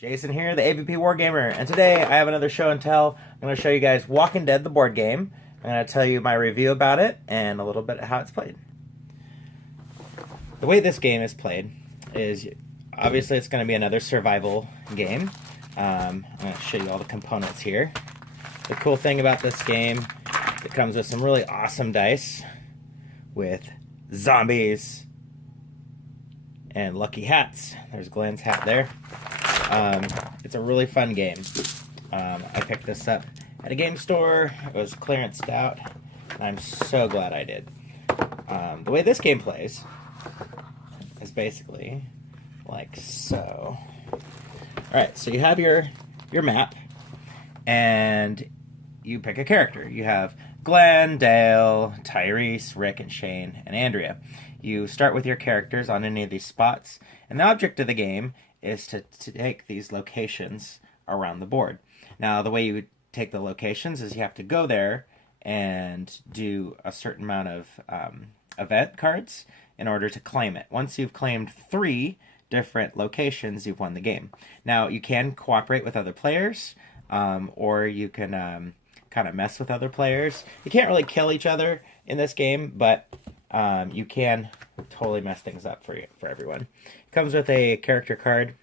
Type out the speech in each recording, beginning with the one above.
Jason here, the AVP Wargamer, and today I have another show and tell. I'm going to show you guys Walking Dead, the board game. I'm going to tell you my review about it and a little bit of how it's played. The way this game is played is, obviously it's going to be another survival game. I'm going to show you all the components here. The cool thing about this game, it comes with some really awesome dice with zombies and lucky hats. There's Glenn's hat there. It's a really fun game. I picked this up at a game store. It was clearanced out, and I'm so glad I did. The way this game plays is basically like so. Alright, so you have your map, and you pick a character. You have Glenn, Dale, Tyrese, Rick, and Shane, and Andrea. You start with your characters on any of these spots, and the object of the game is to take these locations around the board. Now, the way you take the locations is you have to go there and do a certain amount of event cards in order to claim it. Once you've claimed 3 different locations, you've won the game. Now, you can cooperate with other players, or you can kind of mess with other players. You can't really kill each other in this game, but you can totally mess things up for everyone. It comes with a character card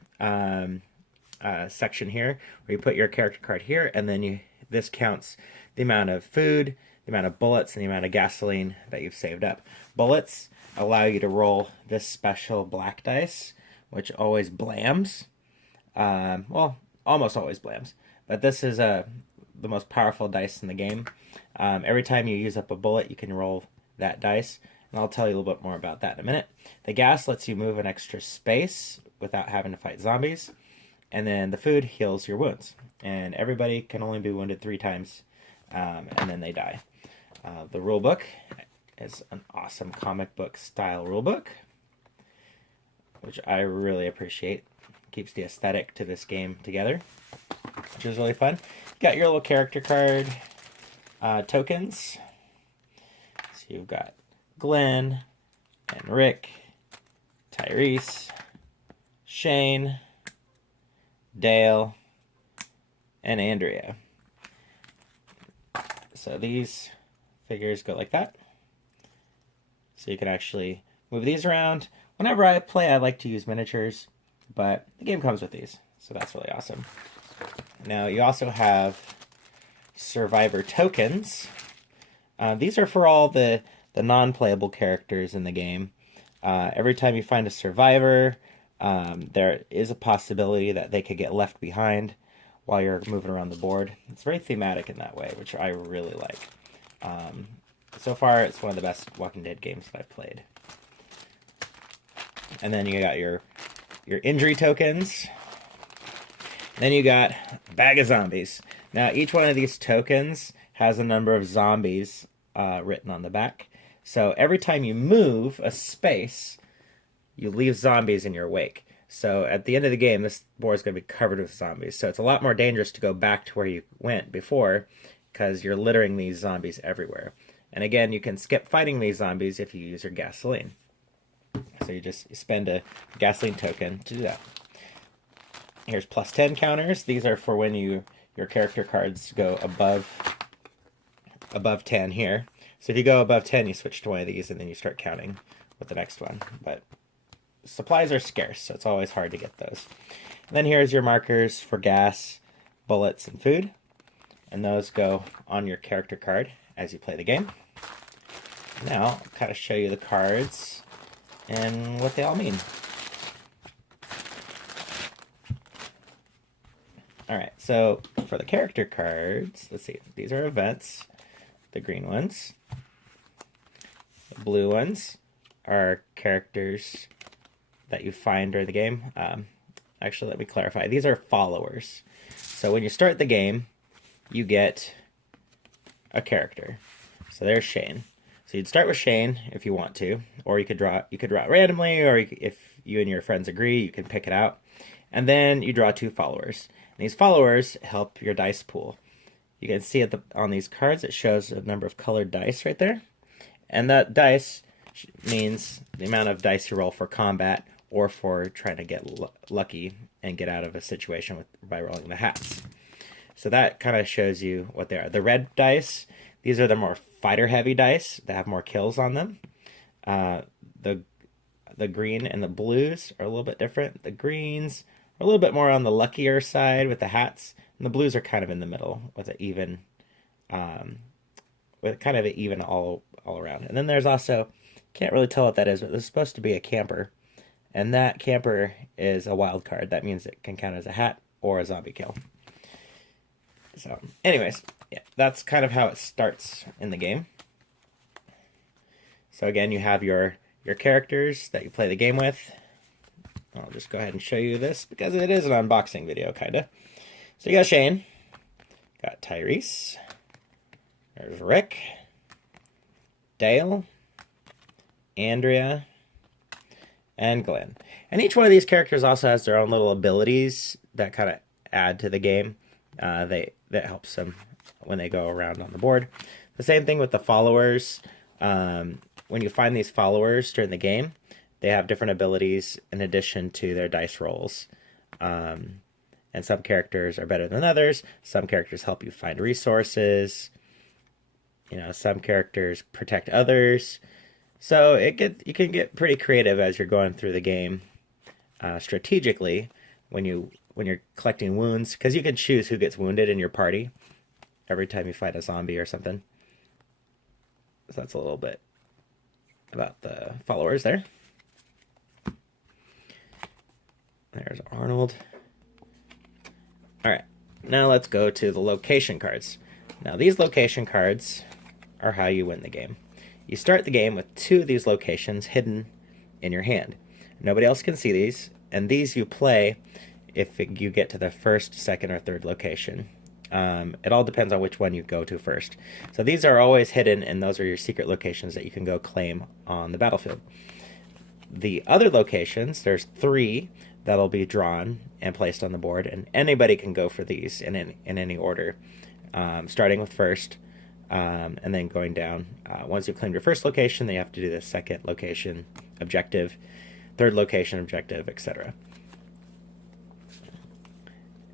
section here, where you put your character card here, and then this counts the amount of food, the amount of bullets, and the amount of gasoline that you've saved up. Bullets allow you to roll this special black dice, which always blams. Well, almost always blams. But this is the most powerful dice in the game. Every time you use up a bullet, you can roll that dice, and I'll tell you a little bit more about that in a minute. The gas lets you move an extra space without having to fight zombies, and then the food heals your wounds, and everybody can only be wounded 3 times, and then they die. The rule book is an awesome comic book style rule book, which I really appreciate. Keeps the aesthetic to this game together, which is really fun. You got your little character card tokens. So you've got Glenn and Rick, Tyrese, Shane, Dale, and Andrea. So these figures go like that. So you can actually move these around. Whenever I play, I like to use miniatures, but the game comes with these, so that's really awesome. Now you also have survivor tokens. These are for all the non-playable characters in the game. Every time you find a survivor, there is a possibility that they could get left behind while you're moving around the board. It's very thematic in that way, which I really like. So far, it's one of the best Walking Dead games that I've played. And then you got your injury tokens. Then you got a bag of zombies. Now, each one of these tokens has a number of zombies written on the back. So every time you move a space, you leave zombies in your wake. So at the end of the game, this board is going to be covered with zombies. So it's a lot more dangerous to go back to where you went before, because you're littering these zombies everywhere. And again, you can skip fighting these zombies if you use your gasoline. So you just spend a gasoline token to do that. Here's plus 10 counters. These are for when your character cards go above 10 here. So if you go above 10, you switch to one of these, and then you start counting with the next one. But supplies are scarce, so it's always hard to get those. And then here's your markers for gas, bullets, and food. And those go on your character card as you play the game. Now, I'll kind of show you the cards and what they all mean. Alright, so for the character cards, let's see, these are events, the green ones. The blue ones are characters that you find during the game. Actually, let me clarify. These are followers. So when you start the game, you get a character. So there's Shane. So you'd start with Shane if you want to, or you could draw it randomly, or if you and your friends agree, you can pick it out. And then you draw 2 followers. And these followers help your dice pool. You can see on these cards, it shows a number of colored dice right there. And that dice means the amount of dice you roll for combat or for trying to get lucky and get out of a situation by rolling the hats. So that kind of shows you what they are. The red dice, these are the more fighter-heavy dice that have more kills on them. The green and the blues are a little bit different. The greens are a little bit more on the luckier side with the hats, and the blues are kind of in the middle with an even, with kind of an even all around. And then there's also, can't really tell what that is, but there's supposed to be a camper, and that camper is a wild card. That means it can count as a hat or a zombie kill. So, anyways, yeah, that's kind of how it starts in the game. So again, you have your characters that you play the game with. I'll just go ahead and show you this because it is an unboxing video, kinda. So you got Shane, got Tyrese, there's Rick, Dale, Andrea, and Glenn. And each one of these characters also has their own little abilities that kind of add to the game. That helps them when they go around on the board. The same thing with the followers. When you find these followers during the game, they have different abilities in addition to their dice rolls. And some characters are better than others. Some characters help you find resources. You know, some characters protect others. So you can get pretty creative as you're going through the game strategically when you're collecting wounds, because you can choose who gets wounded in your party every time you fight a zombie or something. So that's a little bit about the followers there. There's Arnold. All right, now let's go to the location cards. Now these location cards are how you win the game. You start the game with 2 of these locations hidden in your hand. Nobody else can see these, and these you play if you get to the first, second, or third location. It all depends on which one you go to first. So these are always hidden, and those are your secret locations that you can go claim on the battlefield. The other locations, there's 3 that'll be drawn and placed on the board, and anybody can go for these in any order, starting with first, and then going down. Once you've claimed your first location, then you have to do the second location objective, third location objective, etc.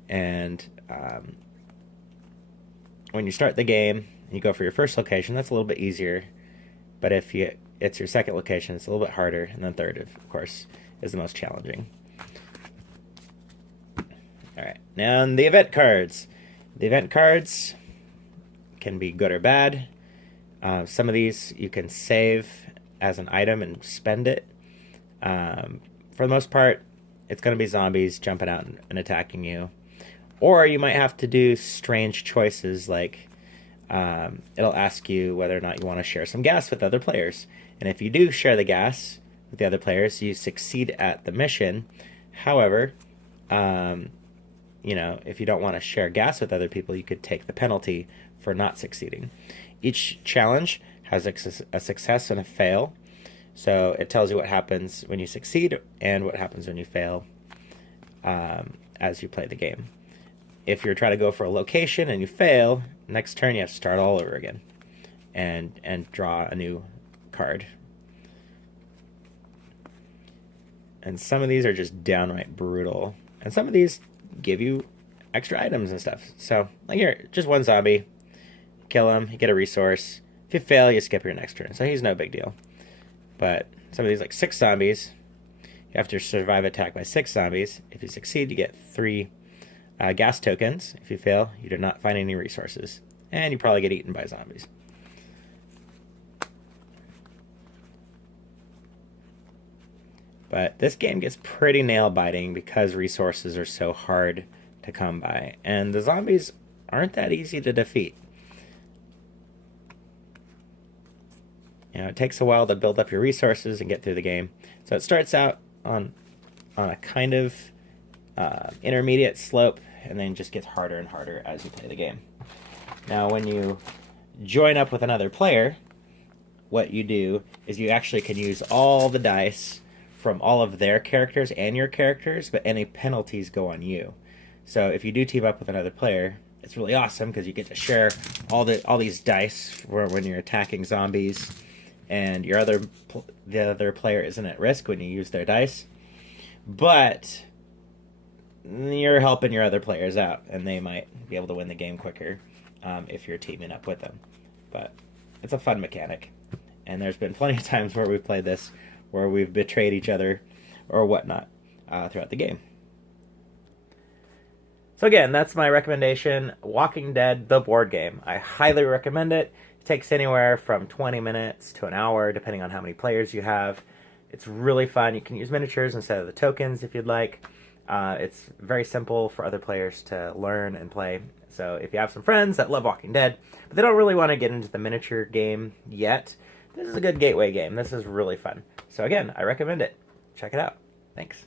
And when you start the game, you go for your first location, that's a little bit easier. But if it's your second location, it's a little bit harder. And then third, of course, is the most challenging. All right, now the event cards. The event cards can be good or bad. Some of these you can save as an item and spend it. For the most part, it's going to be zombies jumping out and attacking you. Or you might have to do strange choices, like it'll ask you whether or not you want to share some gas with other players. And if you do share the gas with the other players, you succeed at the mission. However, you know, if you don't want to share gas with other people, you could take the penalty for not succeeding. Each challenge has a success and a fail. So it tells you what happens when you succeed and what happens when you fail as you play the game. If you're trying to go for a location and you fail, next turn you have to start all over again and draw a new card. And some of these are just downright brutal. And some of these give you extra items and stuff. So, like here, just one zombie. Kill him, you get a resource. If you fail, you skip your next turn. So he's no big deal. But some of these, like 6 zombies, you have to survive attack by 6 zombies. If you succeed, you get 3 gas tokens. If you fail, you do not find any resources. And you probably get eaten by zombies. But this game gets pretty nail-biting because resources are so hard to come by. And the zombies aren't that easy to defeat. You know, it takes a while to build up your resources and get through the game. So it starts out on a kind of intermediate slope, and then just gets harder and harder as you play the game. Now, when you join up with another player, what you do is you actually can use all the dice from all of their characters and your characters, but any penalties go on you. So if you do team up with another player, it's really awesome because you get to share all these dice for when you're attacking zombies, and the other player isn't at risk when you use their dice. but you're helping your other players out, and they might be able to win the game quicker if you're teaming up with them. But it's a fun mechanic, and there's been plenty of times where we've played this where we've betrayed each other or whatnot throughout the game. So again, that's my recommendation, Walking Dead, the board game. I highly recommend it. It takes anywhere from 20 minutes to an hour, depending on how many players you have. It's really fun. You can use miniatures instead of the tokens if you'd like. It's very simple for other players to learn and play. So if you have some friends that love Walking Dead, but they don't really want to get into the miniature game yet, this is a good gateway game. This is really fun. So again, I recommend it. Check it out. Thanks.